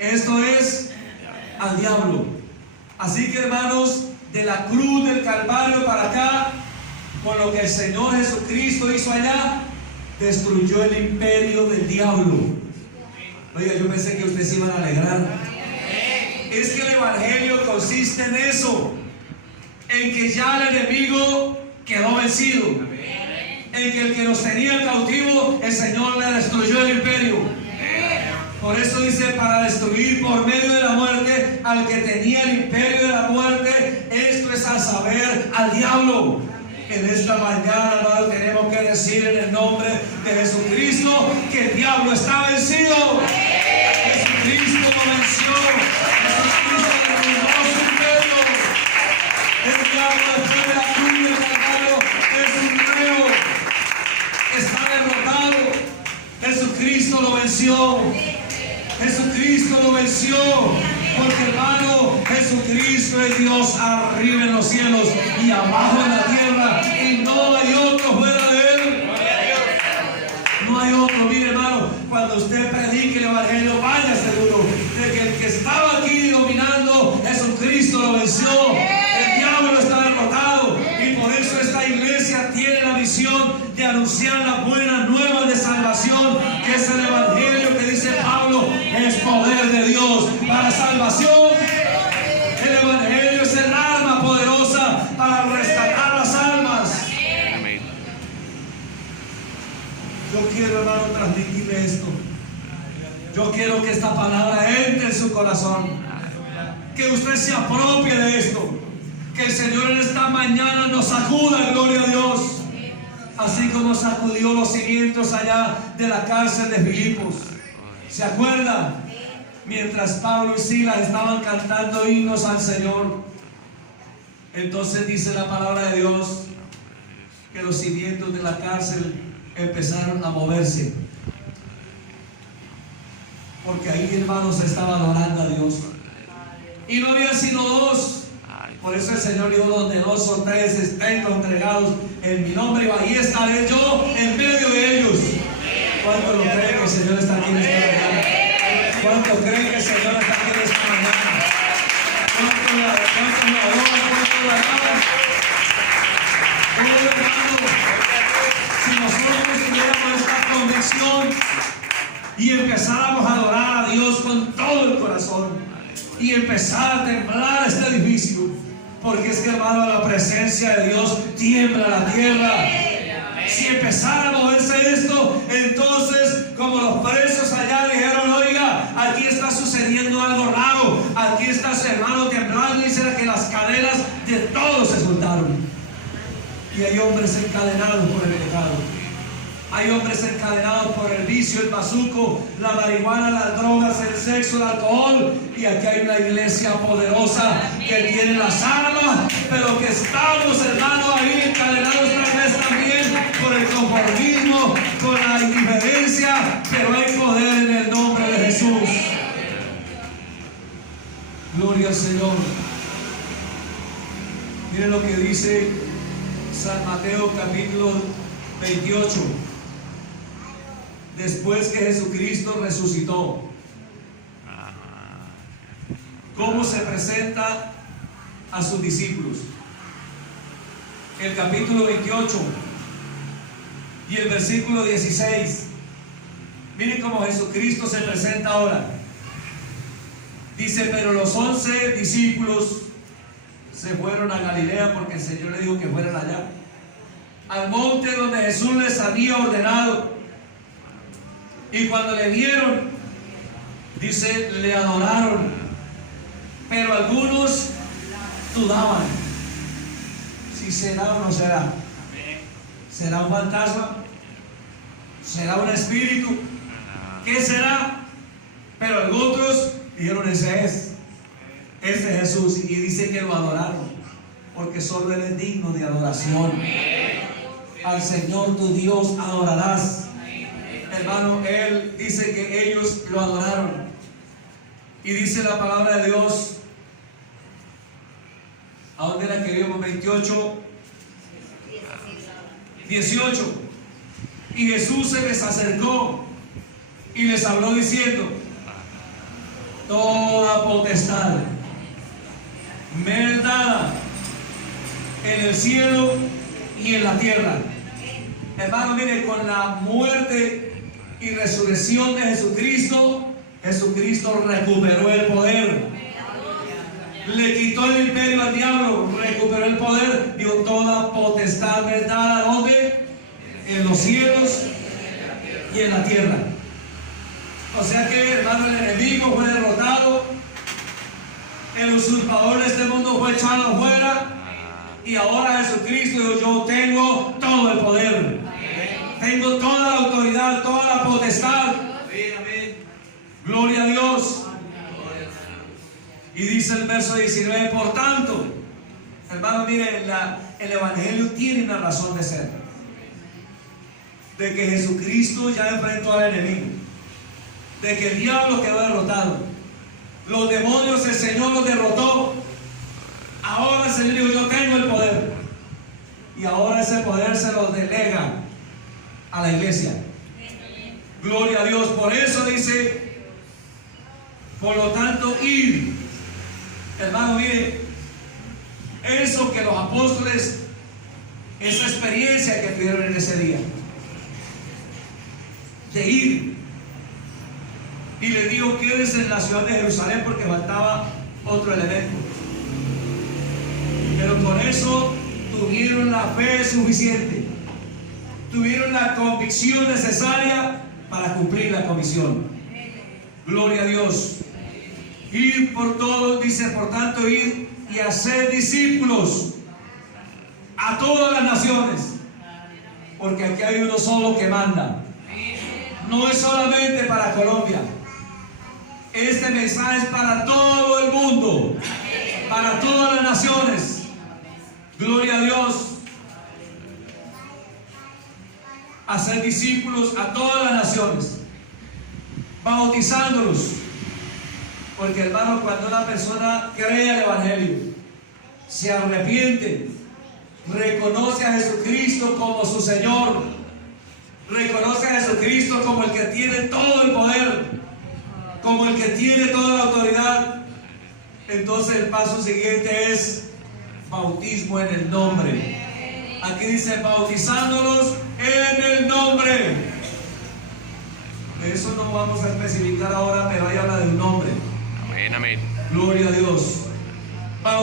Esto es al diablo. Así que, hermanos, de la cruz del Calvario para acá, con lo que el Señor Jesucristo hizo allá, destruyó el imperio del diablo. Oiga, yo pensé que ustedes se iban a alegrar. Es que el evangelio consiste en eso, en que ya el enemigo quedó vencido, en que el que nos tenía cautivo, el Señor le destruyó el imperio. Por eso dice: para destruir por medio de la muerte al que tenía el imperio de la muerte. Esto es a saber, al diablo. En esta mañana, hermano, tenemos que decir en el nombre de Jesucristo que el diablo está vencido. Jesucristo lo venció. Jesucristo derribó su imperio. El diablo, después de la cruz del Calvario, es un reo. Está derrotado. Jesucristo lo venció. Jesucristo lo venció, porque, hermano, Jesucristo es Dios arriba en los cielos y abajo en la tierra, y no hay otro fuera de Él. No hay otro. Mire, hermano, cuando usted predique el evangelio, vaya seguro de que el que estaba aquí dominando, Jesucristo lo venció. El diablo está derrotado, y por eso esta iglesia tiene la misión de anunciar las buenas nuevas de salvación, que es el evangelio que dice Pablo es poder de Dios para salvación. El evangelio es el arma poderosa para rescatar las almas. Yo quiero, hermano, transmitirle esto. Yo quiero que esta palabra entre en su corazón, que usted se apropie de esto, que el Señor en esta mañana nos sacuda, gloria a Dios, así como sacudió los cimientos allá de la cárcel de Filipos. ¿Se acuerdan? Mientras Pablo y Silas estaban cantando himnos al Señor, entonces dice la palabra de Dios que los cimientos de la cárcel empezaron a moverse, porque ahí, hermanos, se estaba adorando a Dios, y no había sino dos. Por eso el Señor dijo: donde dos o tres estén congregados en mi nombre, ahí estaré yo en medio de ellos. ¿Cuánto lo creen que el Señor está aquí en esta mañana? ¿Cuánto creen que el Señor está aquí en esta mañana? ¿Cuánto le adoran? ¿Cuánto le alaban? Hermano, si nosotros tuviéramos esta convicción y empezáramos a adorar a Dios con todo el corazón y empezar a temblar este edificio, porque es que, hermano, la presencia de Dios tiembla la tierra. Si empezara a moverse esto, entonces, como los presos allá dijeron: oiga, aquí está sucediendo algo raro, aquí está su hermano temblando, y será que las cadenas de todos se soltaron. Y hay hombres encadenados por el pecado, hay hombres encadenados por el vicio, el bazuco, la marihuana, las drogas, el sexo, el alcohol. Y aquí hay una iglesia poderosa que tiene las armas, pero que estamos, hermanos, ahí encadenados tal vez también por el conformismo, por la indiferencia, pero hay poder en el nombre de Jesús. Gloria al Señor. Miren lo que dice San Mateo capítulo 28. Después que Jesucristo resucitó, ¿cómo se presenta a sus discípulos? El capítulo 28 y el versículo 16. Miren cómo Jesucristo se presenta ahora. Dice: pero los 11 discípulos se fueron a Galilea, porque el Señor le dijo que fueran allá, al monte donde Jesús les había ordenado. Y cuando le vieron, dice, le adoraron, pero algunos dudaban si será o no será. ¿Será un fantasma? ¿Será un espíritu? ¿Qué será? Pero otros dijeron: ese es Jesús. Y dice que lo adoraron, porque solo Él es digno de adoración. Al Señor tu Dios adorarás. Hermano, Él dice que ellos lo adoraron. Y dice la palabra de Dios, ¿a dónde la que vimos? 28, 18. Y Jesús se les acercó y les habló diciendo: toda potestad me es dada en el cielo y en la tierra. Hermano, mire, con la muerte y resurrección de Jesucristo, Jesucristo recuperó el poder, le quitó el imperio al diablo, recuperó el poder. Dio toda potestad me es dada, ¿dónde? En los cielos y en la tierra. O sea que, hermano, el enemigo fue derrotado, el usurpador de este mundo fue echado fuera, y ahora Jesucristo dijo: yo tengo todo el poder, tengo toda la autoridad, toda la potestad. Gloria a Dios. Y dice el verso 19: por tanto, hermano, mire, el Evangelio tiene una razón de ser, de que Jesucristo ya enfrentó al enemigo, de que el diablo quedó derrotado, los demonios el Señor los derrotó. Ahora el Señor dijo: yo tengo el poder, y ahora ese poder se lo delega a la iglesia. Gloria a Dios. Por eso dice: por lo tanto, ir. Hermano, mire, eso que los apóstoles, esa experiencia que tuvieron en ese día, de ir, y les dijo: quédense en la ciudad de Jerusalén, porque faltaba otro elemento. Pero con eso tuvieron la fe suficiente, tuvieron la convicción necesaria para cumplir la comisión. Gloria a Dios. Ir por todos, dice, por tanto, ir y hacer discípulos a todas las naciones, porque aquí hay uno solo que manda. No es solamente para Colombia, este mensaje es para todo el mundo, para todas las naciones. Gloria a Dios. Hacer discípulos a todas las naciones, bautizándolos. Porque, hermano, cuando una persona cree el Evangelio, se arrepiente, reconoce a Jesucristo como su Señor, reconoce a Jesucristo como el que tiene todo el poder, como el que tiene toda la autoridad, entonces el paso siguiente es bautismo en el nombre. Aquí dice: bautizándolos en el nombre. De eso no vamos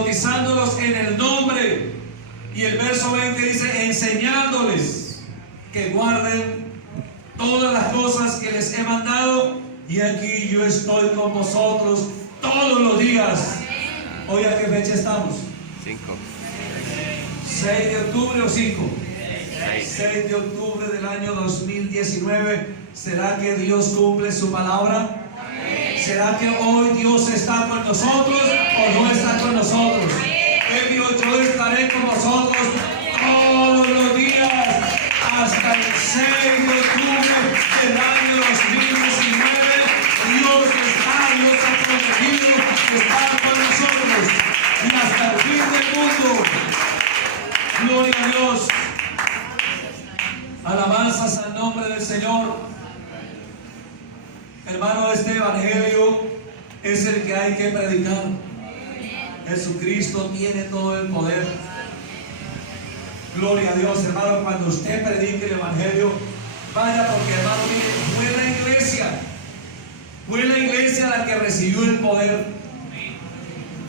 bautizándolos en el nombre. Y el verso 20 dice, enseñándoles que guarden todas las cosas que les he mandado. Y aquí yo estoy con vosotros todos los días. Hoy, ¿a qué fecha estamos? 5. 6 de octubre o 5. 6. 6 de octubre del año 2019. ¿Será que Dios cumple su palabra? ¿Será que hoy Dios está con nosotros o no está con nosotros? Él dijo, yo estaré con vosotros todos los días hasta el 6 de octubre del año 2019. Dios ha prometido estar con nosotros y hasta el fin del mundo. Gloria a Dios. Alabanzas al nombre del Señor. Hermano, este evangelio es el que hay que predicar. Jesucristo tiene todo el poder. Gloria a Dios, hermano. Cuando usted predique el evangelio, vaya, porque, hermano, mire, fue la iglesia la que recibió el poder.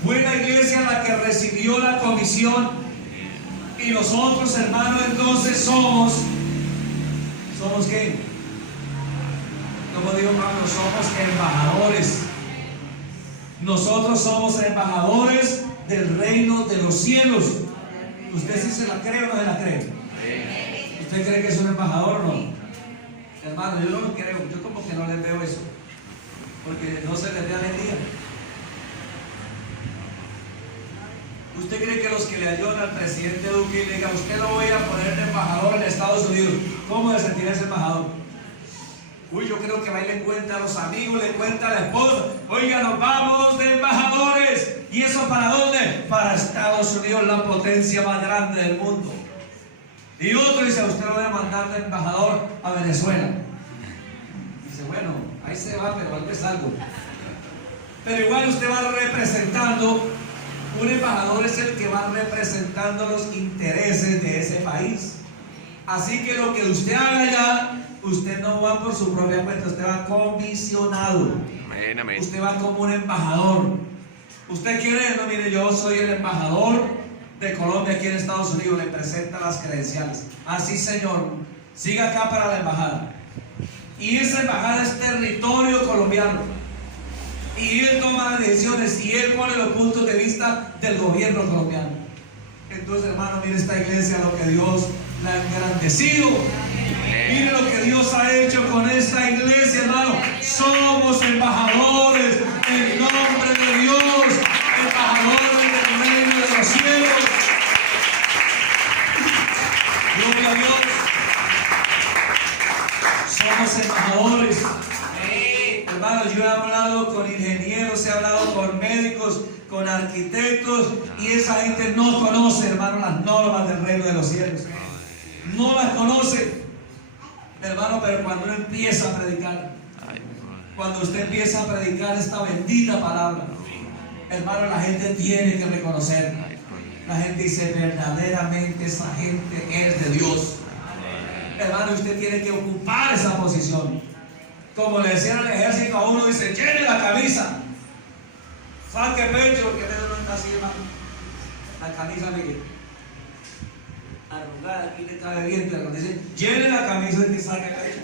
Fue la iglesia la que recibió la comisión. Y nosotros, hermano, entonces ¿somos qué? Como dijo Pablo, somos embajadores. Nosotros somos embajadores del reino de los cielos. ¿Usted sí se la cree o no se la cree? ¿Usted cree que es un embajador o no? Hermano, yo no lo creo. Yo como que no les veo eso, porque no se les ve alegría. ¿Usted cree que los que le ayudan al presidente Duque y le digan, usted lo voy a poner de embajador en Estados Unidos, cómo se sentirá ese embajador? Uy, yo creo que va y le cuenta a los amigos, le cuenta a la esposa, oiga, nos vamos de embajadores. ¿Y eso para dónde? Para Estados Unidos, la potencia más grande del mundo. Y otro dice, usted lo voy a mandar de embajador a Venezuela. Dice, bueno, ahí se va, pero tal vez algo. Pero igual usted va representando. Un embajador es el que va representando los intereses de ese país. Así que lo que usted haga allá, usted no va por su propia cuenta, usted va comisionado. Amén, amén. Usted va como un embajador. Usted quiere, no, mire, yo soy el embajador de Colombia aquí en Estados Unidos, le presenta las credenciales. Así, señor, siga acá para la embajada. Y esa embajada es territorio colombiano. Y él toma las decisiones y él pone los puntos de vista del gobierno colombiano. Entonces, hermano, mire esta iglesia, lo que Dios la ha engrandecido. Mire lo que Dios ha hecho con esta iglesia, hermano. Somos embajadores en nombre de Dios, embajadores del reino de los cielos. Gloria a Dios. Somos embajadores. Hermano, yo he hablado con ingenieros, he hablado con médicos, con arquitectos, y esa gente no conoce, hermano, las normas del reino de los cielos. No las conoce, hermano, pero cuando uno empieza a predicar, cuando usted empieza a predicar esta bendita palabra, hermano, la gente tiene que reconocer. La gente dice, verdaderamente esa gente es de Dios. Hermano, usted tiene que ocupar esa posición. Como le decían al ejército a uno, dice, llene la camisa, saque pecho, porque no está así, hermano. La camisa, mire, arrugada, aquí le cabe bien, pero dice, llene la camisa y que saque pecho.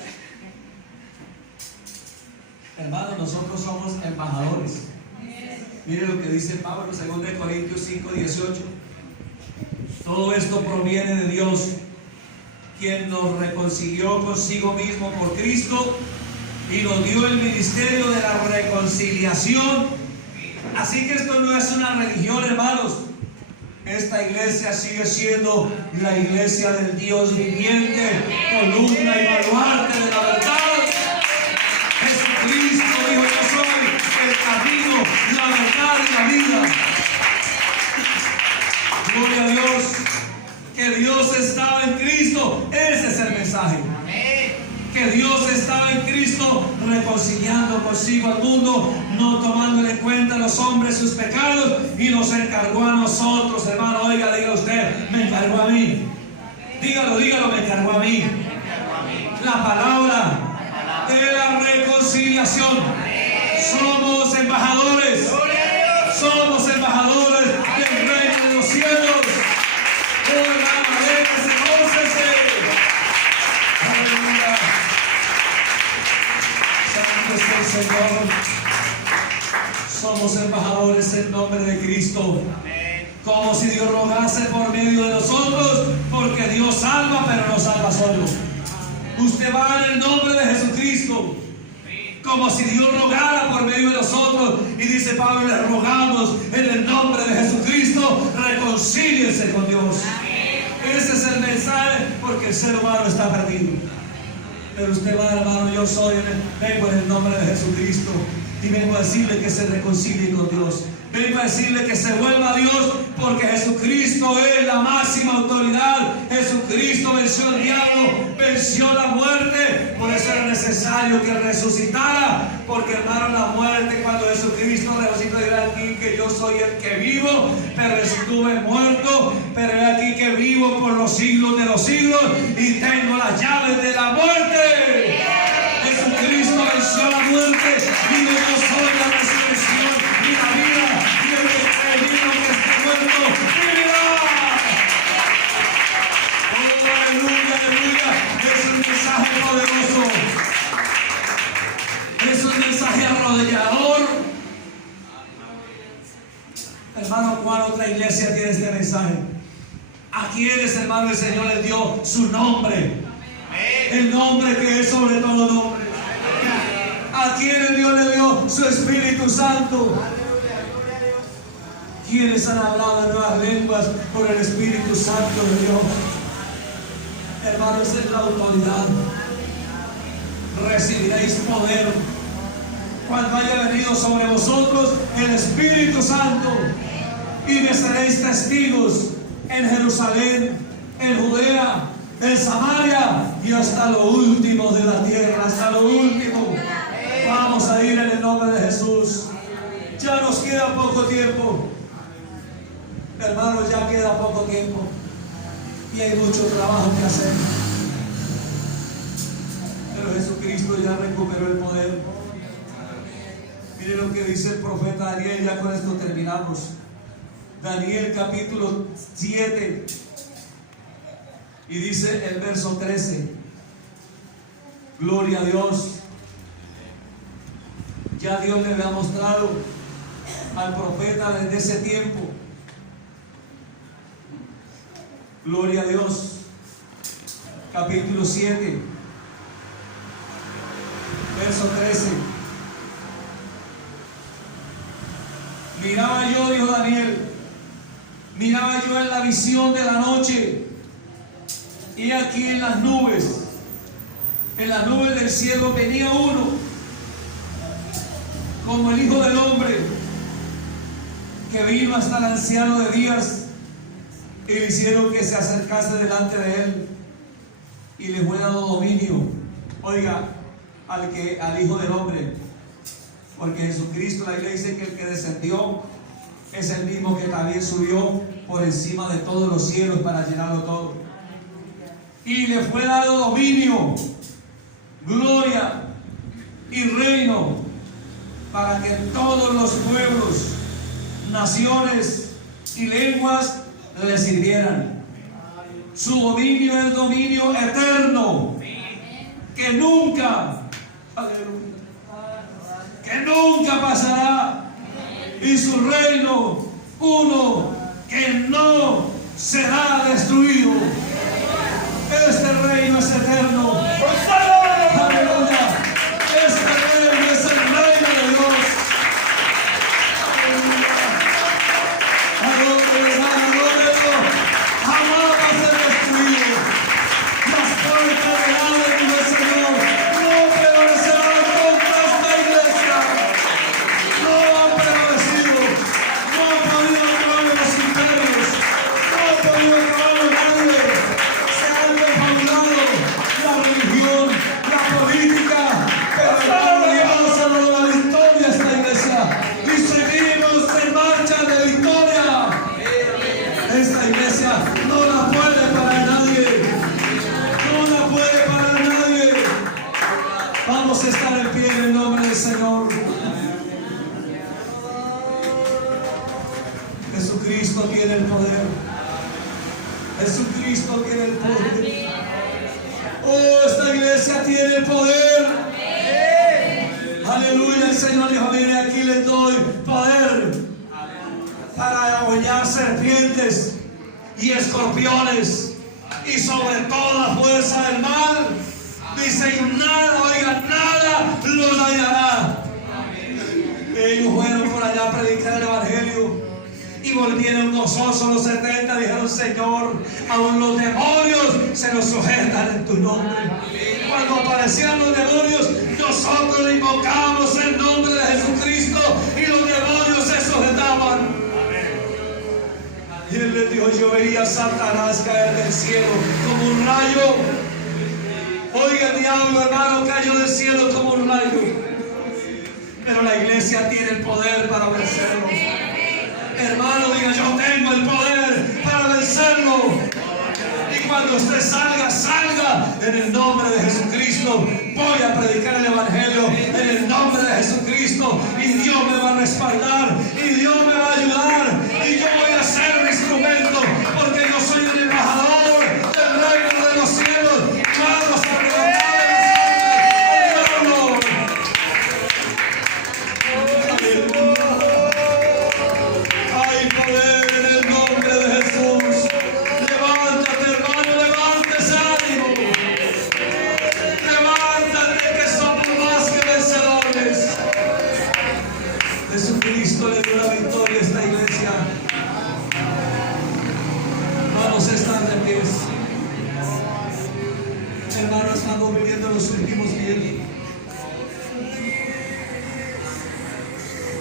Hermano, nosotros somos embajadores. Mire lo que dice Pablo en 2 Corintios 5, 18. Todo esto proviene de Dios, quien nos reconcilió consigo mismo por Cristo y nos dio el ministerio de la reconciliación. Así que esto no es una religión, hermanos. Esta iglesia sigue siendo la iglesia del Dios viviente, columna y baluarte de la verdad. Jesucristo dijo, yo soy el camino, la verdad y la vida. Gloria a Dios. Que Dios estaba en Cristo. Ese es el mensaje. Que Dios estaba en Cristo reconciliando consigo al mundo, no tomándole en cuenta a los hombres sus pecados, y nos encargó a nosotros, hermano. Oiga, diga usted, me encargó a mí. Dígalo, me encargó a mí. La palabra de la reconciliación. Somos embajadores. Somos embajadores del cielos. Oh, hermano, alégrese, gócese. Aleluya. Santo es el Señor. Somos embajadores en nombre de Cristo. Como si Dios rogase por medio de nosotros, porque Dios salva, pero no salva solo. Usted va en el nombre de Jesucristo, como si Dios rogara por medio de nosotros. Y dice Pablo, le rogamos en el nombre de Jesucristo, reconcíliense con Dios. Ese es el mensaje, porque el ser humano está perdido. Pero usted va, hermano, yo vengo en el nombre de Jesucristo y vengo a decirle que se reconcilie con Dios. Vengo a decirle que se vuelva a Dios, porque Jesucristo es la máxima autoridad. Jesucristo venció al diablo, venció la muerte. Por eso era necesario que resucitara, porque hermano, la muerte, cuando Jesucristo resucitó, dirá aquí que yo soy el que vivo, pero estuve muerto, pero he aquí que vivo por los siglos de los siglos y tengo las llaves de la muerte. Jesucristo venció la muerte y yo soy la resurrección y la vida, y el que cree vino que esté muerto vivirá. Oh, aleluya, aleluya. Es un mensaje poderoso, es un mensaje arrodillador. Hermano, ¿cuál otra iglesia tiene este mensaje? ¿A quiénes, hermano, el Señor les dio su nombre? El nombre que es sobre todo nombre. ¿A quiénes Dios le dio su Espíritu Santo? ¿Quiénes han hablado en nuevas lenguas por el Espíritu Santo de Dios? Hermano, esa es la autoridad. Recibiréis poder cuando haya venido sobre vosotros el Espíritu Santo, y me seréis testigos en Jerusalén, en Judea, en Samaria y hasta lo último de la tierra, hasta lo último. Vamos a ir en el nombre de Jesús. Ya nos queda poco tiempo, hermanos, ya queda poco tiempo y hay mucho trabajo que hacer. Pero Jesucristo ya recuperó el poder. Mire lo que dice el profeta Daniel, ya con esto terminamos. Daniel capítulo 7 y dice el verso 13: gloria a Dios. Ya Dios le había mostrado al profeta desde ese tiempo. Gloria a Dios. Capítulo 7, verso 13. Miraba yo, dijo Daniel, miraba yo en la visión de la noche, y aquí en las nubes del cielo venía uno como el Hijo del Hombre, que vino hasta el anciano de días, y le hicieron que se acercase delante de él, y le fue dado dominio, oiga, al Hijo del Hombre, porque Jesucristo, la Biblia dice que el que descendió es el mismo que también subió por encima de todos los cielos para llenarlo todo, y le fue dado dominio, gloria y reino, para que todos los pueblos, naciones y lenguas le sirvieran. Su dominio es dominio eterno, que nunca, aleluya, que nunca pasará, y su reino uno que no será destruido. Este reino es eterno. Aleluya. Este reino es el reino de Dios. Aleluya. Jamás va a ser destruido. Las puertas del Hades, dijo el Señor, no prevalecerán contra esta iglesia. No han prevalecido. No han podido acabar los imperios. No han podido acabar nadie. Se han defraudado la religión, la política, pero hermano, Dios ha dado la victoria a esta iglesia y seguimos en marcha de victoria. Esta iglesia no la puede parar nadie, no la puede parar nadie. Vamos a estar en pie en el nombre del Señor. Jesucristo tiene el poder. Jesucristo tiene el poder. Oh, esta iglesia tiene el poder. Aleluya. El Señor dijo: mire, aquí les doy poder para hollar serpientes y escorpiones y sobre toda fuerza del mal. Dice: y nada, oiga, nada los dañará. Ellos fueron por allá a predicar el evangelio y volvieron gozosos los 70. Dijeron: Señor, aún los demonios se nos sujetan en tu nombre. Cuando aparecían los demonios, nosotros le invocamos el nombre de Jesucristo y los demonios se sujetaban. Y él les dijo: yo veía a Satanás caer del cielo como un rayo. Oiga, el diablo, hermano, cayó del cielo como un rayo. Pero la iglesia tiene el poder para vencerlo. Hermano, diga: yo tengo el poder para vencerlo. Y cuando usted salga, salga en el nombre de Jesucristo. Voy a predicar el evangelio en el nombre de Jesucristo. Y Dios me va a respaldar. Y Dios me va a ayudar. Y yo voy a ser un instrumento. Porque yo soy el embajador del reino de los cielos. Vamos a levantar el diablo. Hay poder en el nombre de Jesús. Levántate, hermano, levántese, ánimo. Levántate, que somos más que vencedores. Jesucristo le dio la victoria a esta iglesia. Vamos a estar de pies. Hermano, estamos viviendo los últimos días.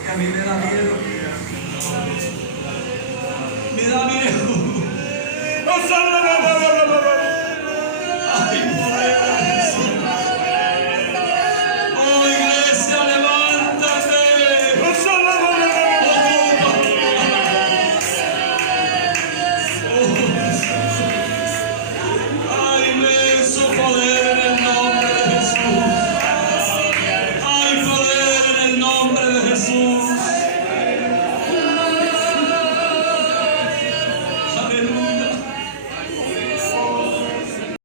Que a mí me da miedo. Me da miedo.